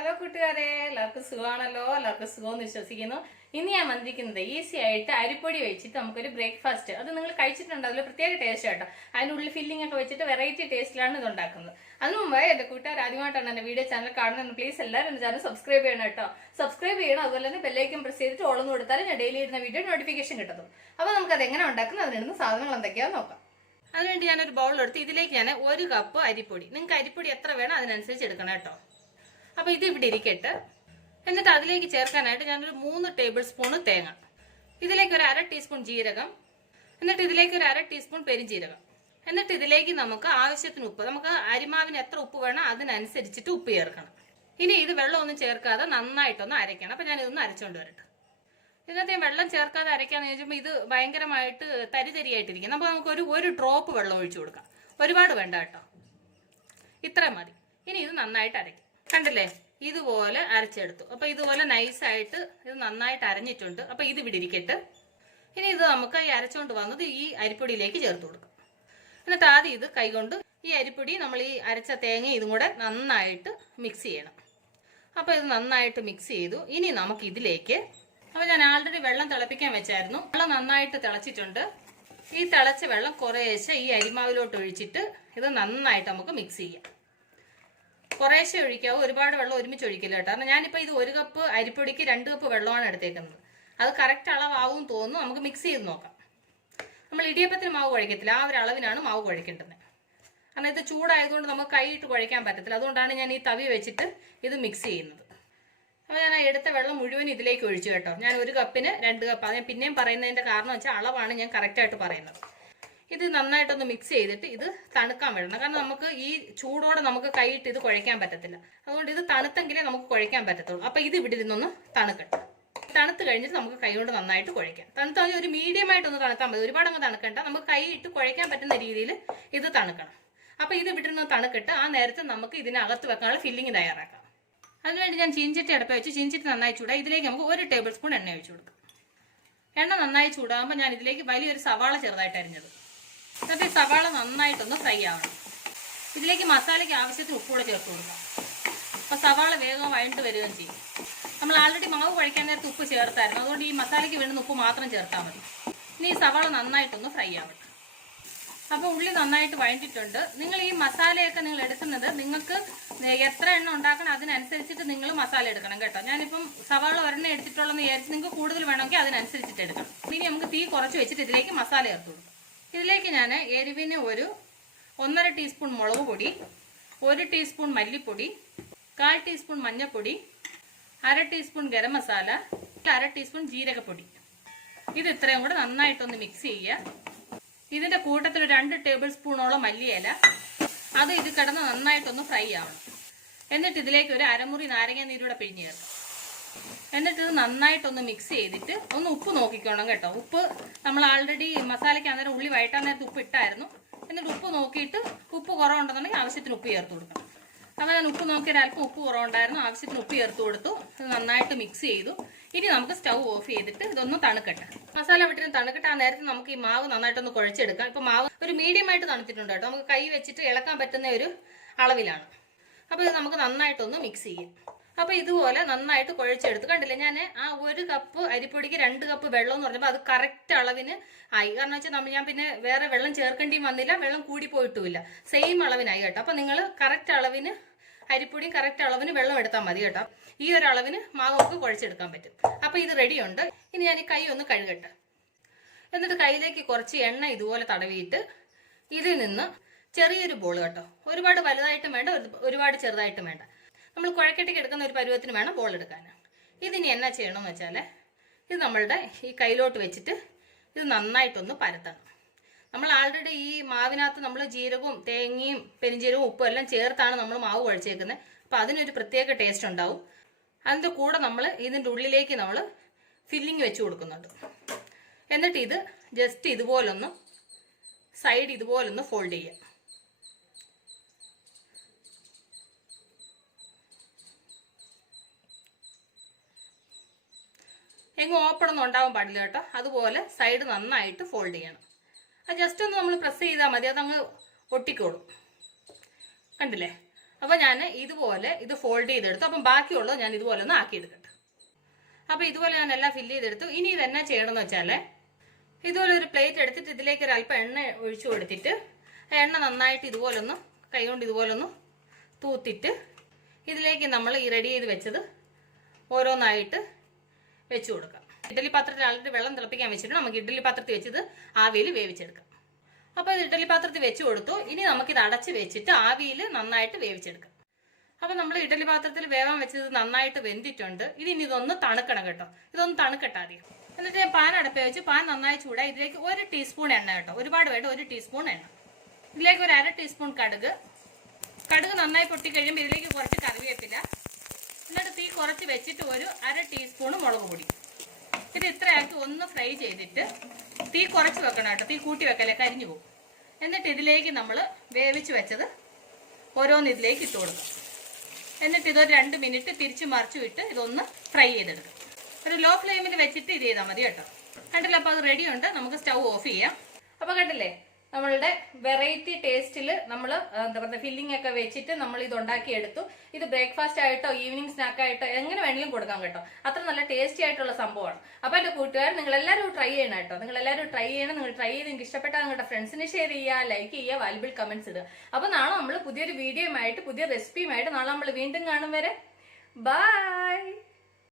Hello കൂട്ടുകാരെ, എല്ലാവർക്കും സുഖമാണല്ലോ. എല്ലാവർക്കും സുഖമെന്ന് വിശ്വസിക്കുന്നു. ഇന്ന് ഞാൻ വന്നിരിക്കുന്നത് ഈസി ആയിട്ട് അരിപ്പൊടി വെച്ചിട്ട് നമുക്കൊരു ബ്രേക്ക്ഫാസ്റ്റ്. അത് നിങ്ങൾ കഴിച്ചിട്ടുണ്ട്, അതിൽ പ്രത്യേക ടേസ്റ്റ് കേട്ടോ. അതിനുള്ളിൽ ഫില്ലിംഗ് ഒക്കെ വെച്ചിട്ട് വെറൈറ്റി ടേസ്റ്റിലാണ് ഇത് ഉണ്ടാക്കുന്നത്. അതിന് മുമ്പ് എന്റെ കൂട്ടുകാർ ആദ്യമായിട്ടാണ് എന്റെ വീഡിയോ ചാനൽ കാണുന്നത്, പ്ലീസ് എല്ലാവരും എന്റെ ചാനൽ സബ്സ്ക്രൈബ് ചെയ്യണം കേട്ടോ. സബ്സ്ക്രൈബ് ചെയ്യണം, അതുപോലെ തന്നെ ബെല്ലൈക്കൻ പ്രസ് ചെയ്തിട്ട് ഓളൊന്ന് കൊടുത്താൽ ഞാൻ ഡെയിലി ഇടുന്ന വീഡിയോ നോട്ടിഫിക്കേഷൻ കിട്ടും. അപ്പോൾ നമുക്ക് അത് എങ്ങനെ ഉണ്ടാക്കുന്നത്, അതിനിടുന്ന സാധനങ്ങൾ എന്തൊക്കെയാണെന്ന് നോക്കാം. അതിനുവേണ്ടി ഞാനൊരു ബൗളെടുത്ത് ഇതിലേക്ക് ഞാൻ 1 കപ്പ് അരിപ്പൊടി, നിങ്ങൾക്ക് അരിപ്പൊടി എത്ര വേണം അതിനനുസരിച്ച് എടുക്കണം കേട്ടോ. അപ്പോൾ ഇത് ഇവിടെ ഇരിക്കട്ടെ. എന്നിട്ട് അതിലേക്ക് ചേർക്കാനായിട്ട് ഞാനൊരു 3 ടേബിൾ സ്പൂൺ തേങ്ങ, ഇതിലേക്ക് ഒരു 1/2 ടീസ്പൂൺ ജീരകം, എന്നിട്ട് ഇതിലേക്ക് ഒരു 1/2 ടീസ്പൂൺ പെരിഞ്ജീരകം, എന്നിട്ട് ഇതിലേക്ക് നമുക്ക് ആവശ്യത്തിന് ഉപ്പ്, നമുക്ക് അരിമാവിന് എത്ര ഉപ്പ് വേണം അതിനനുസരിച്ചിട്ട് ഉപ്പ് ചേർക്കണം. ഇനി ഇത് വെള്ളമൊന്നും ചേർക്കാതെ നന്നായിട്ടൊന്ന് അരയ്ക്കണം. അപ്പം ഞാനിതൊന്ന് അരച്ചുകൊണ്ട് വരട്ടെ. ഇതിനകത്ത് ഞാൻ വെള്ളം ചേർക്കാതെ അരയ്ക്കാന്ന് ചോദിച്ചപ്പോൾ ഇത് ഭയങ്കരമായിട്ട് തരിതരിയായിട്ടിരിക്കും. നമുക്ക് ഒരു ഡ്രോപ്പ് വെള്ളം ഒഴിച്ചു കൊടുക്കാം, ഒരുപാട് വേണ്ട കേട്ടോ, ഇത്രയും മതി. ഇനി ഇത് നന്നായിട്ട് അരയ്ക്കും. കണ്ടില്ലേ, ഇതുപോലെ അരച്ചെടുത്തു. അപ്പൊ ഇതുപോലെ നൈസായിട്ട് ഇത് നന്നായിട്ട് അരഞ്ഞിട്ടുണ്ട്. അപ്പൊ ഇത് ഇവിടെ ഇരിക്കട്ടെ. ഇനി ഇത് നമുക്ക് ഈ അരച്ചുകൊണ്ട് വന്നത് ഈ അരിപ്പൊടിയിലേക്ക് ചേർത്ത് കൊടുക്കാം. എന്നിട്ട് ആദ്യം ഇത് കൈകൊണ്ട് ഈ അരിപ്പൊടി നമ്മൾ ഈ അരച്ച തേങ്ങ ഇതും കൂടെ നന്നായിട്ട് മിക്സ് ചെയ്യണം. അപ്പൊ ഇത് നന്നായിട്ട് മിക്സ് ചെയ്തു. ഇനി നമുക്ക് ഇതിലേക്ക്, അപ്പൊ ഞാൻ ആൾറെഡി വെള്ളം തിളപ്പിക്കാൻ വെച്ചായിരുന്നു. വെള്ളം നന്നായിട്ട് തിളച്ചിട്ടുണ്ട്. ഈ തിളച്ച വെള്ളം കുറേശ്ശെ ഈ അരിമാവിലോട്ട് ഒഴിച്ചിട്ട് ഇത് നന്നായിട്ട് നമുക്ക് മിക്സ് ചെയ്യാം. കുറേശ്ശെ ഒഴിക്കാവൂ, ഒരുപാട് വെള്ളം ഒരുമിച്ച് ഒഴിക്കില്ല കേട്ടോ. കാരണം ഞാനിപ്പോൾ ഇത് 1 കപ്പ് അരിപ്പൊടിക്ക് 2 കപ്പ് വെള്ളമാണ് എടുത്തേക്കുന്നത്. അത് കറക്റ്റ് അളവാവും തോന്നുന്നു. നമുക്ക് മിക്സ് ചെയ്ത് നോക്കാം. നമ്മൾ ഇടിയപ്പത്തിന് മാവ് കുഴക്കത്തില്ല, ആ ഒരു അളവിനാണ് മാവ് കുഴക്കേണ്ടത്. കാരണം ഇത് ചൂടായതുകൊണ്ട് നമുക്ക് കൈയിട്ട് കുഴക്കാൻ പറ്റത്തില്ല. അതുകൊണ്ടാണ് ഞാൻ ഈ തവി വെച്ചിട്ട് ഇത് മിക്സ് ചെയ്യുന്നത്. അപ്പോൾ ഞാൻ എടുത്ത വെള്ളം മുഴുവൻ ഇതിലേക്ക് ഒഴിച്ചു കേട്ടോ. ഞാൻ 1 കപ്പിന് 2 കപ്പ്, അത് ഞാൻ പിന്നെയും പറയുന്നതിൻ്റെ കാരണം വെച്ചാൽ അളവാണ് ഞാൻ കറക്റ്റായിട്ട് പറയുന്നത്. ഇത് നന്നായിട്ടൊന്ന് മിക്സ് ചെയ്തിട്ട് ഇത് തണുക്കാൻ വിടണം. കാരണം നമുക്ക് ഈ ചൂടോടെ നമുക്ക് കൈയിട്ട് ഇത് കുഴയ്ക്കാൻ പറ്റത്തില്ല. അതുകൊണ്ട് ഇത് തണുത്തെങ്കിലേ നമുക്ക് കുഴയ്ക്കാൻ പറ്റത്തുള്ളൂ. അപ്പോൾ ഇത് ഇവിടെ ഇരുന്നൊന്ന് തണുക്കട്ടെ. തണുത്ത് കഴിഞ്ഞിട്ട് നമുക്ക് കൈ കൊണ്ട് നന്നായിട്ട് കുഴയ്ക്കാം. തണുത്താൽ ഒരു മീഡിയമായിട്ടൊന്ന് തണുത്താൽ മതി, ഒരുപാട് അങ്ങ് തണുക്കണ്ട. നമുക്ക് കൈയിട്ട് കുഴയ്ക്കാൻ പറ്റുന്ന രീതിയിൽ ഇത് തണുക്കണം. അപ്പോൾ ഇത് ഇവിടെ നിന്ന് തണുക്കിട്ട് ആ നേരത്തെ നമുക്ക് ഇതിനകത്ത് വെക്കാനുള്ള ഫില്ലിങ് തയ്യാറാക്കാം. അതിനുവേണ്ടി ഞാൻ ചീഞ്ചട്ടി അടുപ്പ് വെച്ച് ചീഞ്ചട്ടി നന്നായി ചൂടാ. ഇതിലേക്ക് നമുക്ക് 1 ടേബിൾ സ്പൂൺ എണ്ണ ഒഴിച്ചു കൊടുക്കാം. എണ്ണ നന്നായി ചൂടാകുമ്പോൾ ഞാൻ ഇതിലേക്ക് വലിയൊരു സവാള ചെറുതായിട്ട് അരിഞ്ഞത്, എന്നിട്ട് ഈ സവാള നന്നായിട്ടൊന്ന് ഫ്രൈ ആവണം. ഇതിലേക്ക് മസാലയ്ക്ക് ആവശ്യത്തിന് ഉപ്പൂടെ ചേർത്ത് കൊടുക്കാം. അപ്പോൾ സവാള വേഗം വഴണ്ട് വരികയും ചെയ്യും. നമ്മൾ ആൾറെഡി മാവ് കുഴക്കാൻ നേരത്ത് ഉപ്പ് ചേർത്തായിരുന്നു, അതുകൊണ്ട് ഈ മസാലയ്ക്ക് വേണ്ടുന്ന ഉപ്പ് മാത്രം ചേർത്താൽ മതി. ഇനി ഈ സവാള നന്നായിട്ടൊന്ന് ഫ്രൈ ആവട്ടെ. അപ്പോൾ ഉള്ളി നന്നായിട്ട് വഴണ്ടിട്ടുണ്ട്. നിങ്ങൾ ഈ മസാലയൊക്കെ നിങ്ങൾ എടുക്കുന്നത് നിങ്ങൾക്ക് എത്ര എണ്ണം ഉണ്ടാക്കണം അതിനനുസരിച്ചിട്ട് നിങ്ങൾ മസാല എടുക്കണം കേട്ടോ. ഞാനിപ്പം സവാള ഒരെണ്ണം എടുത്തിട്ടുള്ളതെന്ന് വിചാരിച്ച് നിങ്ങൾക്ക് കൂടുതൽ വേണമെങ്കിൽ അതിനനുസരിച്ചിട്ട് എടുക്കണം. ഇനി നമുക്ക് തീ കുറച്ച് വെച്ചിട്ട് ഇതിലേക്ക് മസാല ചേർത്ത് കൊടുക്കാം. ഇതിലേക്ക് ഞാൻ എരിവിന് ഒരു 1.5 ടീസ്പൂൺ മുളക് പൊടി, 1 ടീസ്പൂൺ മല്ലിപ്പൊടി, 1/4 ടീസ്പൂൺ മഞ്ഞൾപ്പൊടി, 1/2 ടീസ്പൂൺ ഗരം മസാല, 1/2 ടീസ്പൂൺ ജീരകപ്പൊടി, ഇത് ഇത്രയും കൂടെ നന്നായിട്ടൊന്ന് മിക്സ് ചെയ്യുക. ഇതിൻ്റെ കൂട്ടത്തിൽ 2 ടേബിൾ സ്പൂണോളം മല്ലിയില, അത് ഇത് കിടന്ന് നന്നായിട്ടൊന്ന് ഫ്രൈ ആവണം. എന്നിട്ട് ഇതിലേക്ക് ഒരു അരമുറി നാരങ്ങ നീരൂടെ പിഴിഞ്ഞ് ചേർക്കാം. എന്നിട്ട് ഇത് നന്നായിട്ടൊന്ന് മിക്സ് ചെയ്തിട്ട് ഒന്ന് ഉപ്പ് നോക്കിക്കോണം കേട്ടോ. ഉപ്പ് നമ്മൾ ആൾറെഡി മസാലയ്ക്ക് അന്നേരം ഉള്ളി വഴറ്റാൻ നേരത്ത് ഉപ്പ് ഇട്ടായിരുന്നു. എന്നിട്ട് ഉപ്പ് നോക്കിയിട്ട് ഉപ്പ് കുറവുണ്ടെന്നുണ്ടെങ്കിൽ ആവശ്യത്തിന് ഉപ്പ് ചേർത്ത് കൊടുക്കണം. അപ്പോൾ ഞാൻ ഉപ്പ് നോക്കിയിട്ട് അല്പം ഉപ്പ് കുറവുണ്ടായിരുന്നു, ആവശ്യത്തിന് ഉപ്പ് ചേർത്ത് കൊടുത്തു. ഇത് നന്നായിട്ട് മിക്സ് ചെയ്തു. ഇനി നമുക്ക് സ്റ്റൗ ഓഫ് ചെയ്തിട്ട് ഇതൊന്ന് തണുക്കട്ടെ. മസാല വിട്ടിന് തണുക്കട്ടെ. ആ നേരത്തെ നമുക്ക് ഈ മാവ് നന്നായിട്ടൊന്ന് കുഴച്ചെടുക്കാം. ഇപ്പോൾ മാവ് ഒരു മീഡിയമായിട്ട് തണുത്തിട്ടുണ്ട് കേട്ടോ. നമുക്ക് കൈ വെച്ചിട്ട് ഇളക്കാൻ പറ്റുന്ന ഒരു അളവിലാണ്. അപ്പോൾ ഇത് നമുക്ക് നന്നായിട്ടൊന്ന് മിക്സ് ചെയ്യാം. അപ്പോൾ ഇതുപോലെ നന്നായിട്ട് കുഴച്ചെടുത്ത്, കണ്ടില്ലേ ഞാൻ ആ 1 കപ്പ് അരിപ്പൊടിക്ക് 2 കപ്പ് വെള്ളം എന്ന് പറഞ്ഞപ്പോൾ അത് കറക്റ്റ് അളവിന് ആയി. കാരണം വെച്ചാൽ ഞാൻ പിന്നെ വേറെ വെള്ളം ചേർക്കേണ്ടിയും വന്നില്ല, വെള്ളം കൂടിപ്പോയിട്ടുമില്ല, സെയിം അളവിനായി കേട്ടോ. അപ്പോൾ നിങ്ങൾ കറക്റ്റ് അളവിന് അരിപ്പൊടിയും കറക്റ്റ് അളവിന് വെള്ളം എടുത്താൽ മതി കേട്ടോ. ഈ ഒരു അളവിന് മാവ് നമുക്ക് കുഴച്ചെടുക്കാൻ പറ്റും. അപ്പോൾ ഇത് റെഡിയുണ്ട്. ഇനി ഞാൻ ഈ കൈ ഒന്ന് കഴുകട്ടെ. എന്നിട്ട് കയ്യിലേക്ക് കുറച്ച് എണ്ണ ഇതുപോലെ തടവിയിട്ട് ഇതിൽ നിന്ന് ചെറിയൊരു ബോൾ കേട്ടോ, ഒരുപാട് വലുതായിട്ടും വേണ്ട, ഒരുപാട് ചെറുതായിട്ടും വേണ്ട, നമ്മൾ കുഴക്കട്ടിക്ക് എടുക്കുന്ന ഒരു പരുവത്തിന് വേണം ബോൾ എടുക്കാൻ. ഇതിനി എന്നാ ചെയ്യണമെന്ന് വെച്ചാൽ ഇത് നമ്മളുടെ ഈ കയ്യിലോട്ട് വെച്ചിട്ട് ഇത് നന്നായിട്ടൊന്ന് പരത്തണം. നമ്മൾ ആൾറെഡി ഈ മാവിനകത്ത് നമ്മൾ ജീരകവും തേങ്ങയും പെരിഞ്ജീരകവും ഉപ്പും എല്ലാം ചേർത്താണ് നമ്മൾ മാവ് കുഴച്ചേക്കുന്നത്. അപ്പോൾ അതിനൊരു പ്രത്യേക ടേസ്റ്റ് ഉണ്ടാവും. അതിൻ്റെ കൂടെ നമ്മൾ ഇതിൻ്റെ ഉള്ളിലേക്ക് നമ്മൾ ഫില്ലിങ് വെച്ച് കൊടുക്കുന്നുണ്ട്. എന്നിട്ട് ഇത് ജസ്റ്റ് ഇതുപോലൊന്ന് സൈഡ് ഇതുപോലൊന്ന് ഫോൾഡ് ചെയ്യുക. എങ്ങും ഓപ്പൺ ഒന്നും ഉണ്ടാവാൻ പാടില്ല കേട്ടോ. അതുപോലെ സൈഡ് നന്നായിട്ട് ഫോൾഡ് ചെയ്യണം. അത് ജസ്റ്റ് ഒന്ന് നമ്മൾ പ്രസ് ചെയ്താൽ മതി, അതങ്ങ് ഒട്ടിക്കോളും. കണ്ടില്ലേ? അപ്പൊ ഞാൻ ഇതുപോലെ ഇത് ഫോൾഡ് ചെയ്തെടുത്തു. അപ്പം ബാക്കിയുള്ളത് ഞാൻ ഇതുപോലെ ഒന്ന് ആക്കിയെടുക്കട്ടെ. അപ്പൊ ഇതുപോലെ ഞാൻ എല്ലാം ഫില്ല് ചെയ്തെടുത്തു. ഇനി ഇതെന്നാ ചെയ്യണമെന്ന് വെച്ചാല് ഇതുപോലെ ഒരു പ്ലേറ്റ് എടുത്തിട്ട് ഇതിലേക്ക് ഒരു അല്പം എണ്ണ ഒഴിച്ചു കൊടുത്തിട്ട് എണ്ണ നന്നായിട്ട് ഇതുപോലൊന്ന് കൈകൊണ്ട് ഇതുപോലൊന്ന് തൂത്തിട്ട് ഇതിലേക്ക് നമ്മൾ ഈ റെഡി ചെയ്ത് വെച്ചത് ഓരോന്നായിട്ട് വെച്ചു കൊടുക്കാം. ഇഡ്ഡലി പാത്രത്തിൽ ആൾറെഡി വെള്ളം തിളപ്പിക്കാൻ വെച്ചിട്ട് നമുക്ക് ഇഡ്ഡലി പാത്രത്തിൽ വെച്ചത് ആവിയിൽ വേവിച്ചെടുക്കാം. അപ്പോൾ ഇത് ഇഡ്ഡലി പാത്രത്തിൽ വെച്ച് കൊടുത്തു. ഇനി നമുക്കിത് അടച്ച് വെച്ചിട്ട് ആവിയിൽ നന്നായിട്ട് വേവിച്ചെടുക്കാം. അപ്പം നമ്മൾ ഇഡ്ഡലി പാത്രത്തിൽ വേവാൻ വെച്ചത് നന്നായിട്ട് വെന്തിട്ടുണ്ട്. ഇനി ഇതൊന്ന് തണുക്കണം കേട്ടോ. ഇതൊന്ന് തണുക്കട്ടെ ആദ്യം. എന്നിട്ട് ഞാൻ പാൻ അടപ്പേ വെച്ച് പാൻ നന്നായി ചൂടായി ഇതിലേക്ക് 1 ടീസ്പൂൺ എണ്ണ കേട്ടോ, ഒരുപാട് വേണ്ട, 1 ടീസ്പൂൺ എണ്ണ. ഇതിലേക്ക് ഒരു 1/2 ടീസ്പൂൺ കടുക് നന്നായി പൊട്ടിക്കഴിയുമ്പോൾ ഇതിലേക്ക് കുറച്ച് കറിവേപ്പില, എന്നിട്ട് തീ കുറച്ച് വെച്ചിട്ട് ഒരു 1/2 ടീസ്പൂൺ മുളക് പൊടി. ഇത് ഇത്രയാക്കി ഒന്ന് ഫ്രൈ ചെയ്തിട്ട് തീ കുറച്ച് വെക്കണം കേട്ടോ, തീ കൂട്ടി വെക്കല്ലേ, കരിഞ്ഞു പോകും. എന്നിട്ട് ഇതിലേക്ക് നമ്മൾ വേവിച്ച് വെച്ചത് ഓരോന്ന് ഇതിലേക്ക് ഇട്ട് കൊടുക്കും. എന്നിട്ട് ഇതൊരു 2 മിനിറ്റ് തിരിച്ചു മറിച്ചു വിട്ട് ഇതൊന്ന് ഫ്രൈ ചെയ്തെടുക്കും. ഒരു ലോ ഫ്ലെയിമിൽ വെച്ചിട്ട് ഇത് ചെയ്താൽ മതി കേട്ടോ. കണ്ടില്ല, അപ്പോൾ അത് റെഡി ഉണ്ട്. നമുക്ക് സ്റ്റൗ ഓഫ് ചെയ്യാം. അപ്പോൾ കണ്ടില്ലേ, നമ്മളുടെ വെറൈറ്റി ടേസ്റ്റിൽ നമ്മൾ എന്താ പറയുക ഫില്ലിംഗ് ഒക്കെ വെച്ചിട്ട് നമ്മൾ ഇത് ഉണ്ടാക്കി എടുത്തു. ഇത് ബ്രേക്ക്ഫാസ്റ്റ് ആയിട്ടോ ഈവനിങ് സ്നാക്ക് ആയിട്ടോ എങ്ങനെ വേണമെങ്കിലും കൊടുക്കാം കേട്ടോ. അത്ര നല്ല ടേസ്റ്റി ആയിട്ടുള്ള സംഭവമാണ്. അപ്പോൾ എൻ്റെ കൂട്ടുകാർ നിങ്ങൾ എല്ലാവരും ട്രൈ ചെയ്യണം കേട്ടോ. നിങ്ങൾ എല്ലാവരും ട്രൈ ചെയ്യണം. നിങ്ങൾ ട്രൈ ചെയ്ത് നിങ്ങൾക്ക് ഇഷ്ടപ്പെട്ടാൽ നിങ്ങളുടെ ഫ്രണ്ട്സിന് ഷെയർ ചെയ്യുക, ലൈക്ക് ചെയ്യുക, വാല്യുബിൾ കമന്റ്സ് ഇടുക. അപ്പോൾ നാളെ നമ്മൾ പുതിയൊരു വീഡിയോയുമായിട്ട് പുതിയ റെസിപ്പിയുമായിട്ട് നാളെ നമ്മൾ വീണ്ടും കാണും വരെ ബൈ.